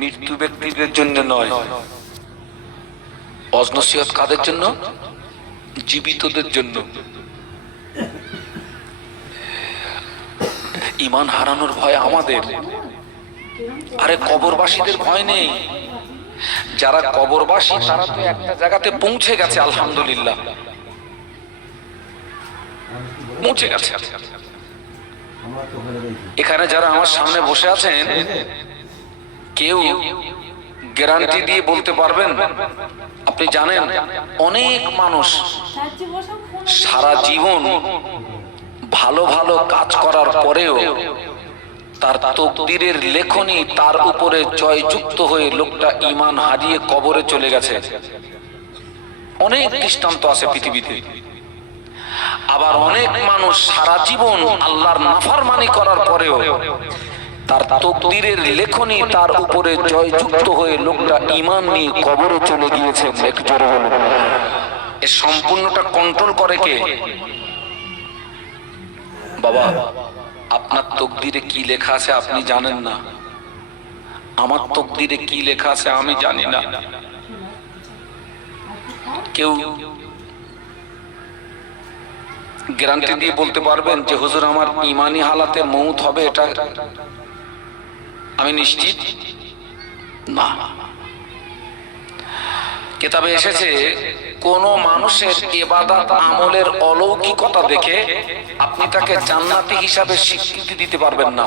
মৃত্যু ব্যক্তিদের জন্য নয়। ওয়াজ নসিহত কাদের জন্য? জীবিতদের জন্য। ঈমান হারানোর ভয় আমাদের, আরে কবরবাসীদের ভয় নেই। যারা কবরবাসী তারা তো একটা জায়গাতে পৌঁছে গেছে, আলহামদুলিল্লাহ পৌঁছে গেছে। এখানে যারা আমার সামনে বসে আছেন, কেউ গ্যারান্টি দিয়ে বলতে পারবেন? আপনি জানেন অনেক মানুষ সারা জীবন ভালো ভালো কাজ করার পরেও তার তকদিরের লেখনী তার উপরে জয়যুক্ত হয়ে লোকটা ঈমান হারিয়ে কবরে চলে গেছে। অনেক দৃষ্টান্ত আছে পৃথিবীতে। আবার অনেক মানুষ সারা জীবন আল্লাহর নাফরমানি করার পরেও তার তকদিরের লেখনী তার উপরে জয়যুক্ত হয়ে লোকটা ঈমান নিয়ে কবরে চলে গিয়েছে। একটু জোরে বলুন। এ সম্পূর্ণটা কন্ট্রোল করে কে? বাবা, আপনার তকদিরে কি লেখা আছে আপনি জানেন না, আমার তকদিরে কি লেখা আছে আমি জানি না। কেউ গ্যারান্টি দিয়ে বলতে পারবেন যে হুজুর আমার ঈমানি হালাতে মউত হবে, এটা আমি নিশ্চিত না। কিতাবে এসেছে কোন মানুষের ইবাদত আমলের অলৌকিকতা দেখে আপনি তাকে জান্নাতি হিসাবে স্বীকৃতি দিতে পারবেন না।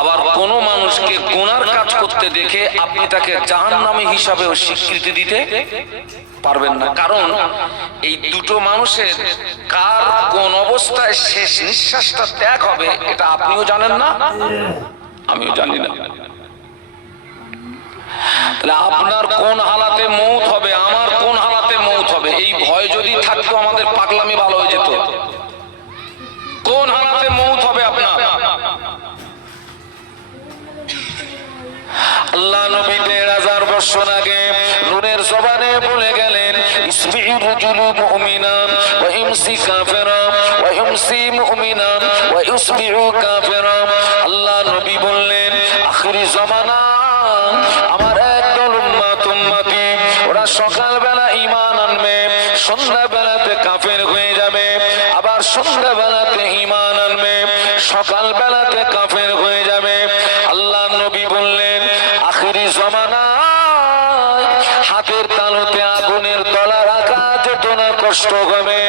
আবার কোন মানুষকে গুনার কাজ করতে দেখে আপনি তাকে জাহান্নামী হিসাবেও স্বীকৃতি দিতে পারবেন না। কারণ এই দুটো মানুষের কার কোন অবস্থায় শেষ নিঃশ্বাসটা ত্যাগ হবে এটা আপনিও জানেন না, আমিও জানি না। তাহলে আপনার কোন হালাতে মউত হবে, আমার কোন হালাতে মউত হবে, এই ভয় যদি থাকতো আমাদের পাগলামি ভালো হয়ে যেত। কোন হালাতে মউত হবে আপনার? আল্লাহ নবী ১৫০০ বছর আগে নূরের জবানে বলে গেলেন, ইসবিউ রাজুলু মুমিনান ওয়া ইমসি কাফিরা ওয়া ইমসি মুমিনান ওয়া ইসবিউ কাফিরা। আল্লাহ নবী বললেন আখিরি জামানা আমার একদল উম্মতি, ওরা সকালবেলা ঈমান আনবে, সন্ধ্যাবেলাতে কাফের হয়ে যাবে, আবার সন্ধ্যাবেলাতে ঈমান আনবে, সকালবেলাতে কাফের হয়ে যাবে। আল্লাহ নবী বললেন আখিরি জামানায় হাতের তালুতে আগুনের তলা রাখা যেত না, কষ্ট হবে।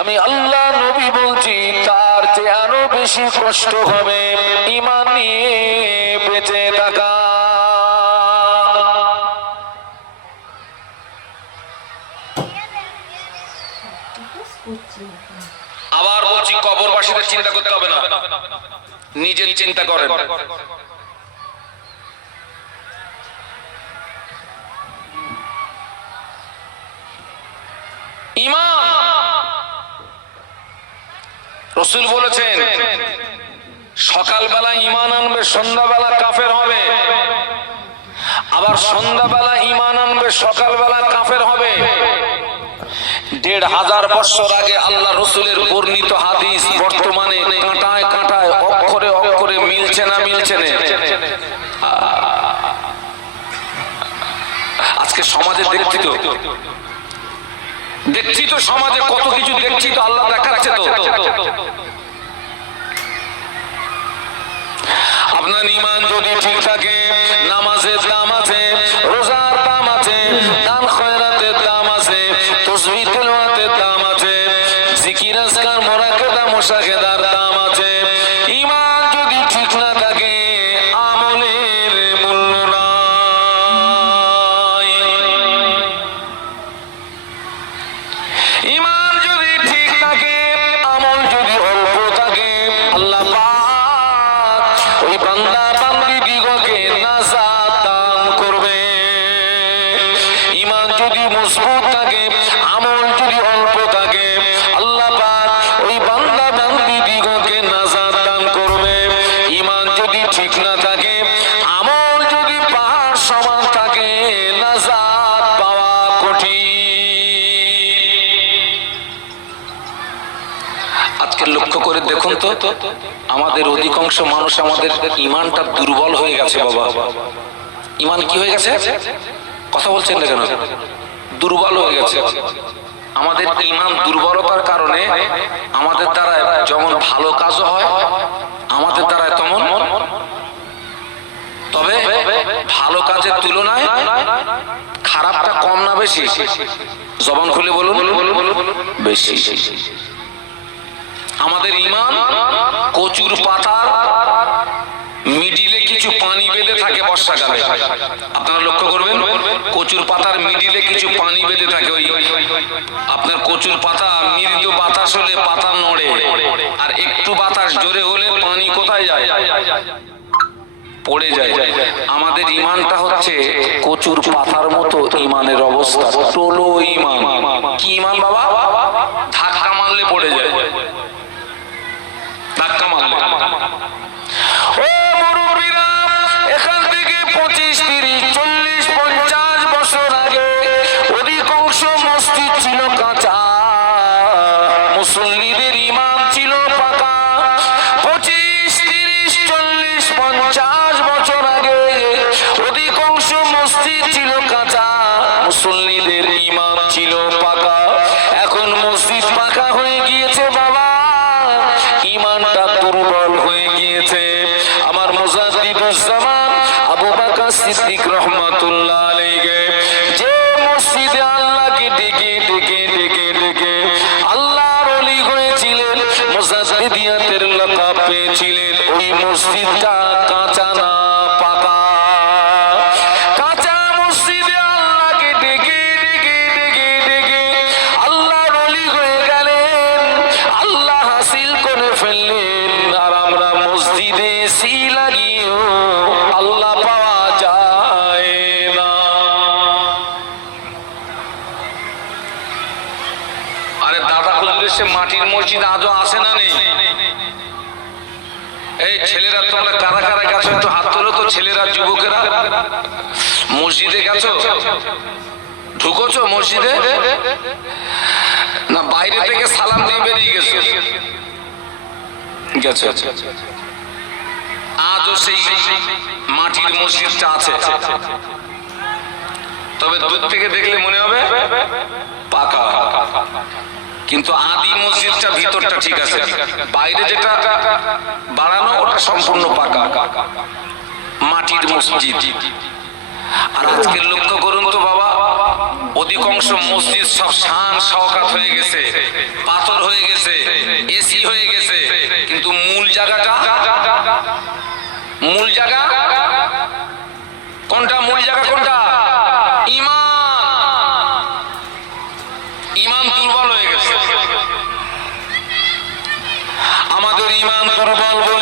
আমি আল্লাহ নবী বলছি তার চেয়ে আরো বেশি কষ্ট হবে ঈমান নিয়ে বেঁচে থাকা। আবার বলছি কবরবাসীদের চিন্তা করতে হবে না, নিজের চিন্তা করেন। ঈমান রাসূল বলেছেন সকালবেলা ঈমান আনবে, সন্ধ্যাবেলা কাফের হবে, আবার সন্ধ্যাবেলা ঈমান আনবে, সকালবেলা কাফের হবে। ১৫০০ বছর আগে আল্লাহ রসুলের বর্ণিত হাদিস বর্তমানে কাঁটায় কাঁটায় অক্ষরে অক্ষরে মিলছে না মিলছে না? আজকে সমাজে দেখছি তো সমাজে কত কিছু দেখছি তো, আল্লাহ দেখাচ্ছে তো। আপনার ঈমান যদি ঠিক থাকে, নামাজের দাম আছে, রোজার দাম আছে, দান খয়রাতের দাম আছে, তাসবিহ তেলাওয়াতের দাম আছে, জিকির আজকার মুরাকাবা মুশাহাদার দাম আছে। ঈমান যদি ঠিক না থাকে আমলের মূল্য নাই। ঈমান যদি ঠিক থাকে, আমল যদি অল্প থাকে, আল্লাহ পাক ওই বান্দা বান্দীদিগকে নাজাত দান করবে। ঈমান যদি মজবুত থাকে, আমল যদি অল্প থাকে, আল্লাহ পাক ওই বান্দা বান্দীদিগকে নাজাত দান করবে। ঈমান যদি ঠিক না থাকে, আমল যদি পাহাড় সমান থাকে, নাজাত পাওয়া কঠিন। আজকে লক্ষ্য করে দেখুন তো আমাদের অধিকাংশ মানুষ আমাদের ইমানটা দুর্বল হয়ে গেছে বাবা। ইমান কি হয়ে গেছে? কথা বলছেন না কেন? দুর্বল হয়ে গেছে। আমাদের ইমান দুর্বলতার কারণে আমাদের দ্বারা যেমন ভালো কাজও হয় আমাদের দ্বারা তেমন, তবে ভালো কাজের তুলনায় খারাপটা কম না বেশি? জবান খুলে বলুন, বেশি। আমাদের ইমান কচুর পাতার মিডিলে কিছু পানি বেঁধে থাকে বর্ষাকালে। আপনারা লক্ষ্য করবেন, কচুর পাতার মিডিলে কিছু পানি বেঁধে থাকে। ওই আপনার কচুর পাতা মৃদু বাতাস হলে পাতা নড়ে, আর একটু বাতাস জোরে হলে পানি কোথায় যায়? পড়ে যায়। আমাদের ইমানটা হচ্ছে কচুর পাতার মতো ইমানের অবস্থা, টোলো ইমান। কি ইমান বাবা? ধাক্কা মারলে পড়ে যায়, ধাক্কা মারলে। ও মুরব্বিরা, এখান থেকে 25, 30, 40, 50 বছর আগে অধিকাংশ মসজিদ ছিল কাঁচা, মুসল্লিদের ইমান ছিল পাকা। 25, 30, 40, 50 বছর আগে অধিকাংশ মসজিদ ছিল কাঁচা, মুসল্লিদের ইমান ছিল পাকা। এখন মসজিদ পাকা হয়ে গিয়েছে বাবা, ইমানটা দুর্বল হয়ে গিয়েছে। আমার মুজাদ্দিদুজ্জামান আবু বকর সিদ্দিক রহমাতুল্লাহ আলাইহি যে মসজিদে আল্লাহকে ডেকে ডেকে ডেকে ডেকে আল্লাহর ওলি হয়েছিলেন, মুজাদ্দিদিয়াতের লকাব পেয়েছিলেন, ওই মসজিদটা কাঁচা না পাকা? কাঁচা মসজিদে আল্লাহকে ডেকে ডেকে ডেকে ডেকে আল্লাহর ওলি হয়ে গেলেন, আল্লাহ হাসিল করে ফেললেন। আর আমরা মসজিদে এসি লাগিয়েও আল্লাহ পাওয়া যায় না। আরে দাদা হুজুরের সে মাটির মসজিদ আজও আসে না? নেই? এই ছেলেরা তোমরা কারা কারা গেছো একটু হাত তোলো তো। ছেলেরা, যুবকেরা মসজিদে গেছো? ঢুকোছো মসজিদে না বাইরে থেকে সালাম দিয়ে বেরিয়ে গেছো? গেছো। আজও সেই মাটির মসজিদটা আছে, তবে দূর থেকে দেখলে মনে হবে পাকা, কিন্তু আদি মসজিদটা ভিতরটা ঠিক আছে, বাইরে যেটা বাড়ানো ওটা সম্পূর্ণ পাকা মাটির মসজিদ। আর আজকে লক্ষ্য করুন তো বাবা, অধিকাংশ মসজিদ সব শান শওকাত হয়ে গেছে, পাথর হয়ে গেছে, এসি হয়ে গেছে, কিন্তু মূল জায়গাটা, মূল জায়গা কোনটা? মূল জায়গা কোনটা? ইমান। ইমান দুর্বল হয়ে গেছে। আমাদের ইমান দুর্বল